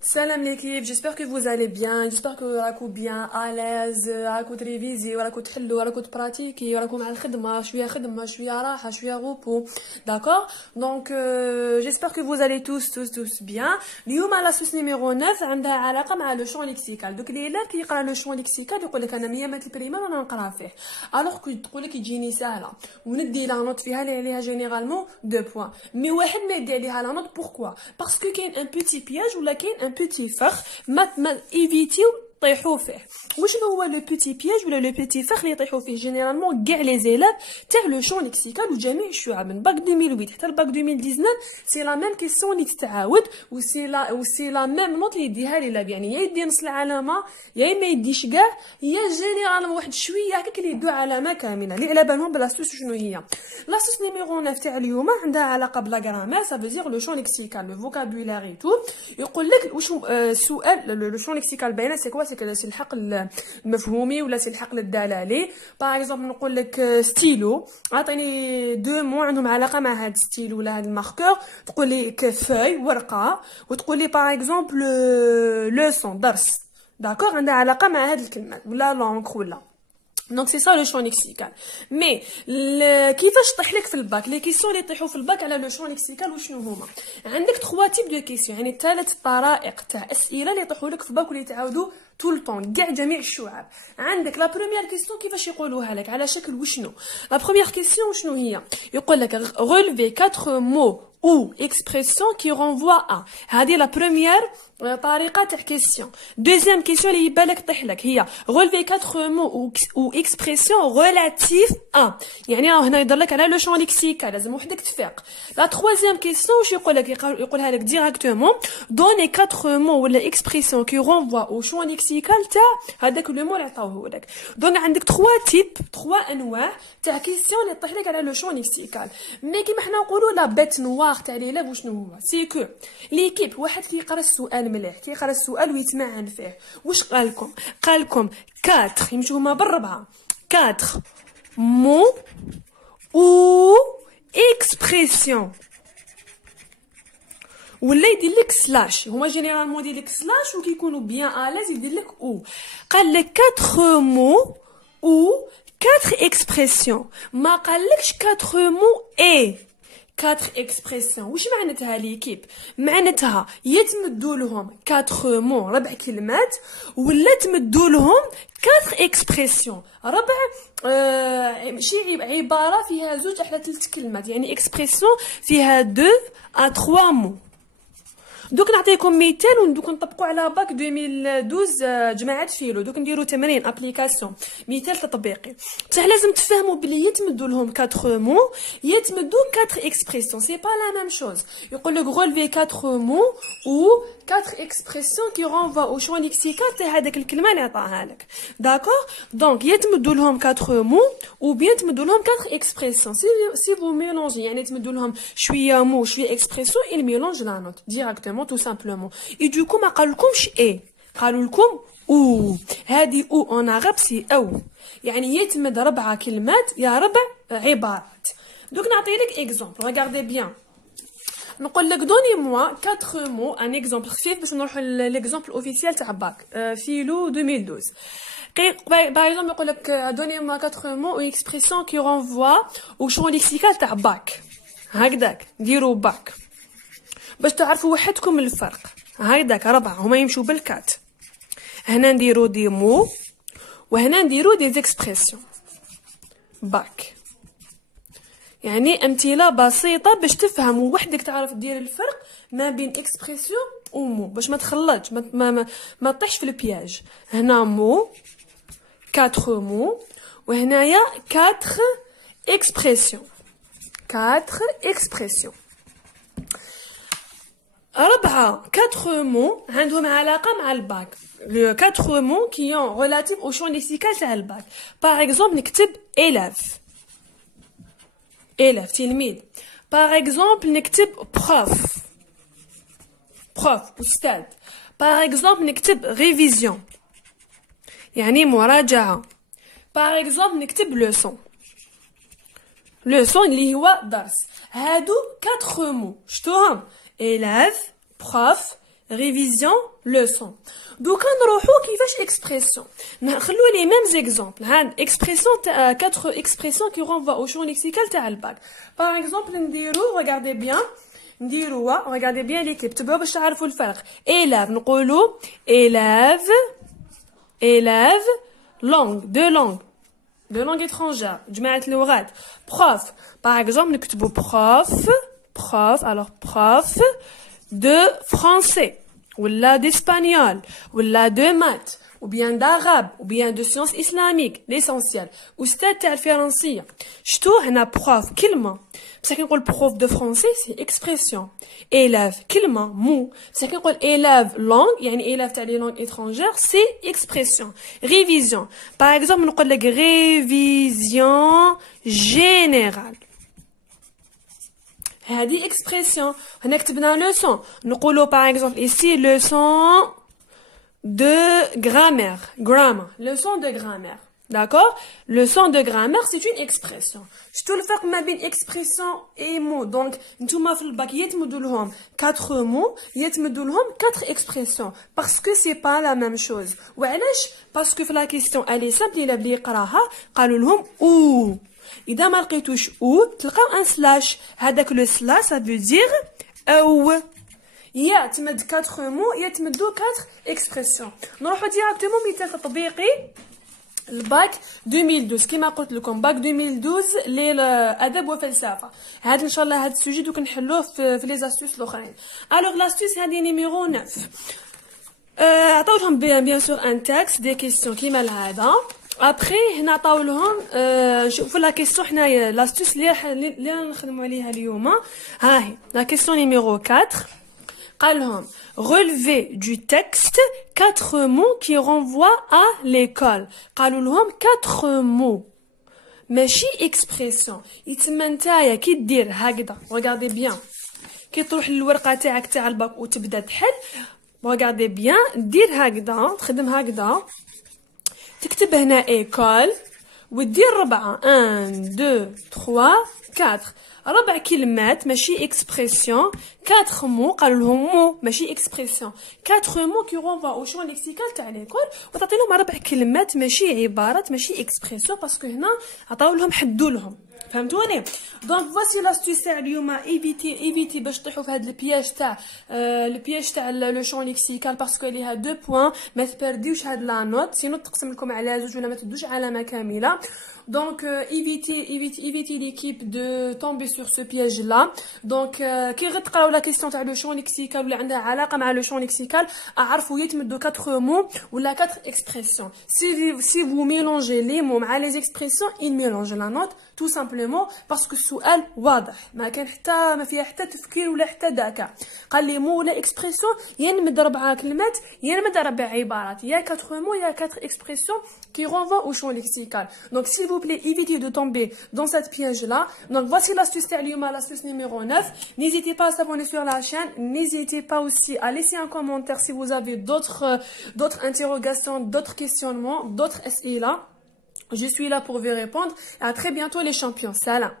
Salam l'équipe, j'espère que vous allez bien, j'espère que راكو bien à l'aise, راكو تريفيزي وراكو تحلوا وراكو تبراتيكي وراكو مع الخدمة شوية راحة شوية repos, d'accord? Donc j'espère que vous allez tous bien. اليوم على سوس نيميرو 9 عندها علاقة مع لو شون ليكسيكال. دوك اللي كي يقرا لو شون ليكسيكال يقول لك انا 100 مات البريمير وانا نقرا فيه. الوغ كي تقول لك يجيني سهلة وندي لا نوت فيها اللي عليها جينيرالمون 2 بوين. مي واحد ما يدي عليها لا نوت بوركوا؟ باسكو كاين ان بوتي بياج ولا كاين ان بوتي فخ ما ايفيتيو طيحوا فيه. وشنو هو لو بوتي بياج ولا لو بوتي فخ اللي يطيحوا فيه جينيرالمون كاع لي زيلاف تاع لو شون ليكسيكال وجميع الشعب من باك 2008 حتى الباك 2019 سي لا ميم كيسيون اللي تتعاود وسي لا ميم نوت اللي يديها لي لاب، يعني يا يدي نص العلامه يا ما يديش كاع، يا جينيرالمون واحد شويه هكاك اللي يدو علامه كامله اللي على بالهم بلاصتوس شنو هي. لاصوص نيميرو 9 تاع اليوم عندها علاقه بلا غرامير، سا فوزير لو شون ليكسيكال لو فوكابولاري تو. يقول لك واش السؤال لو شون ليكسيكال باينه سي كوا، سي الحقل المفهومي ولا سي الحقل الدلالي. باغ اكزومبل نقول لك ستيلو، عطيني دو مو عندهم علاقه مع هاد ستيلو ولا هاد الماركور، تقول لي فوي ورقه، وتقول لي باغ اكزومبل لوسون درس، داكوغ عندها علاقه مع هاد الكلمات ولا لونكر ولا. دونك سي سا لو شون ليكسيكال. مي كيفاش طيح لك في الباك لي كيسيون اللي يطيحوا في الباك على لو شون ليكسيكال وشنو هما؟ عندك 3 تيب دو كيسيون، يعني 3 طرائق تاع اسئله اللي يطيحوا لك في الباك واللي يتعاودوا طول طون كاع جميع الشعب. عندك لا بروميير كيسيون كيفاش يقولوها لك على شكل وشنو؟ لا بروميير كيسيون شنو هي؟ يقول لك relever 4 mots ou expressions qui renvoient à. هذه لا بروميير طريقه تاع كيسيون. دوزيام كيسيون اللي يبان لك طيح لك هي relever 4 mots ou expressions relatifs à، يعني راه هنا يدير لك على لو شون ليكسيكال، لازم وحدك تفيق. لا ترويزيام كيسيون واش يقول لك؟ يقولها لك ديراكتومون دوني 4 mots ولا expressions qui renvoient au champ lexical تاع هذاك لو مو اللي عطاوه لك. دونك عندك 3 تيب 3 انواع تاع كيسيون اللي طيح لك على لو شون ليكسيكال. مي كيما حنا نقولوا لا بيت نوار تاع ليلاب وشنو هو؟ سي كو ليكيب واحد كيقرا السؤال مليح، كيقرا السؤال ويتمعن فيه. واش قال لكم؟ قال لكم 4 يمشيو هما بالربعه 4 مو او اكسبريسيون، ولا يدير لك سلاش. هما جينيرالمون يدير لك سلاش وكيكونوا بيان الاز يدير لك او. قال لك 4 مو او 4 اكسبريسيون، ما قالكش 4 مو اي 4 اكسبريسيون. واش معناتها ليكيب؟ معناتها يا تمدوا لهم 4 مو 4 كلمات، ولا تمدوا لهم 4 اكسبريسيون 4 شي عباره فيها زوج على 3 كلمات، يعني اكسبريسيون فيها 2 à 3 مو. دوك نعطيكم مثال وندوك نطبقوا على باك 2012 جماعه فيلو. دوك نديروا تمرين ابليكاسيون مثال تطبيقي بصح لازم تفهموا بلي يتمدوا لهم 4 مو يتمدوا 4 اكسبريسيون، سي با لا ميم شوز. يقول لك relever 4 مو او 4 اكسبريسيون كي رونفوا او شون ليكسيكال تاع هذاك الكلمه اللي عطاها لك، داكور؟ دونك يتمدوا لهم 4 مو او بيان تمدوا لهم 4 اكسبريسيون. سي فو ميلونجي يعني تمدوا لهم شويه مو شويه اكسبريسيون il mélange la note directement tout simplement. et du coup ما قالكمش ايه، قالوا لكم او. هذه او اون عرب سي او، يعني يتمد 4 كلمات يا 4 عبارات. دوك نعطي لك اكزومبل، ريغاردي بيان. نقول لك دوني موا 4 مو ان اكزومبل خفيف باش نروحوا ليكزومبل اوفيسيال تاع باك فيلو 2012. باغ اكزومبل يقول لك دوني موا 4 مو او اكسبريسيون كي رونفوا او شون ليكسيكال تاع باك. هكذاك ديروا باك باش تعرفوا وحدكم الفرق. هكذاك 4 هما يمشوا بالكات. هنا نديرو دي مو وهنا نديرو دي اكسبريسيون باك، يعني امثله بسيطه باش تفهموا وحدك تعرف دير الفرق ما بين اكسبريسيون ومو باش ما تخلطش ما تطيحش في البياج. هنا مو 4 مو وهنايا 4 اكسبريسيون 4 اكسبريسيون 4 مو عندهم علاقه مع الباك. 4 مو كي ont relative au champ lexical تاع الباك. باغ اكزومبل نكتب élève تلميذ. باغ اكزومبل نكتب prof استاذ. باغ اكزومبل نكتب révision يعني مراجعه. باغ اكزومبل نكتب leçon اللي هو درس. هادو 4 مو شتوهم؟ élève prof révision leçon. دوكا نروحو كيفاش expression. نخلو les mêmes exemples. هاد expression 4 expressions qui renvoient au champ lexical تاع الباك. Par exemple نديرو regardez bien نديروها regardez bien l'équipe تبعوا باش تعرفوا الفرق. élève نقولو élève langue deux langues étrangères جماعة اللغات. prof par exemple نكتبو prof alors prof de français ou là d'espagnol ou là de maths ou bien d'arabe ou bien de sciences islamiques l'essentiel أستاذ تاع الفرنسية. شتو هنا prof كلمة بصح كي نقول prof de français c'est expression. élève كلمة مو بصح كي نقول élève langue يعني élève تاع les langues étrangères c'est expression. révision par exemple نقول لك révision générale هذه expression. هنا كتبنا leçon نقولو par exemple ici leçon de grammar leçon de grammaire. d'accord leçon de grammaire c'est une expression. شتو الفرق ما بين expression et mot. donc نتوما في الباك يتمدوا لهم 4 mots يتمدوا لهم 4 expressions parce que c'est pas la même chose. وعلاش parce que في la question elle est simple اللي يقراها قالوا لهم ou إذا ما لقيتوش او تلقاو ان سلاش. هذاك لو سلاش ça veut dire او يتمد 4 مو يتمدوا 4 اكسبرسيون. نروحوا ديراكتومون مثال تطبيقي الباك 2012 كما قلت لكم باك 2012 للادب وفلسفه. هذا ان شاء الله هذا السوجي دوك نحلوه في لي زاستوس الاخرين. الوغ لاستوس هذه نيميرو 9 عطاولهم بيان سور ان تكست دي كيسيون كيما العاده. ابري هنا عطاولهم شوفوا لا كيسيون حنايا لاستوس اللي نخدموا عليها اليوم. ها هي لا كيسيون نيميرو 4 قال لهم relever du texte 4 mots qui renvoient à l'école. قالوا لهم 4 mots ماشي expression. يتسمى نتايا كي دير هكذا regardez bien كي تروح للورقه تاعك تاع الباك وتبدا تحل regardez bien دير هكذا تخدم هكذا تكتب هنا école ودير 4 1 2 3 4 4 كلمات ماشي expression 4 mots قالوا لهم مو ماشي expression 4 mots qui renvoient au champ lexical تاع ليكول وتعطي لهم 4 كلمات ماشي عبارات ماشي expression باسكو هنا عطاو لهم حدوا لهم. فهمتوني؟ دونك فواسي لاستوس تاع اليوم ايفيتي باش تطيحوا في هذا البياج تاع لو شون ليكسيكال باسكو ليها 2 بوين. ما تبرديوش هاد لا نوت سينو تقسم لكم على زوج ولا ما تدوش علامه كامله. دونك ايفيتي ليكيب دو تومبي سور سو بياج لا. دونك كي غير تقراو لا كيسيون تاع لو شون ليكسيكال ولا عندها علاقه مع لو شون ليكسيكال اعرفوا يتمدوا 4 مو ولا 4 اكسبرسيون. si vous mélangez les mots مع les expressions il mélange la note tout simplement parce que السؤال واضح ما كان حتى ما فيها حتى تفكير ولا حتى ذكاء. قال لي مو ولا اكسبرسيون ينمد 4 كلمات ينمد 4 عبارات يا 4 mots يا 4 expressions qui renvoient au champ lexical. donc s'il vous plaît évitez de tomber dans cette piège là. donc voici l'astuce تاع اليوم l'astuce numéro 9. n'hésitez pas à s'abonner sur la chaîne. n'hésitez pas aussi à laisser un commentaire si vous avez d'autres interrogations, d'autres questionnements, d'autres SI là. Je suis là pour vous répondre. À très bientôt les champions. Salam.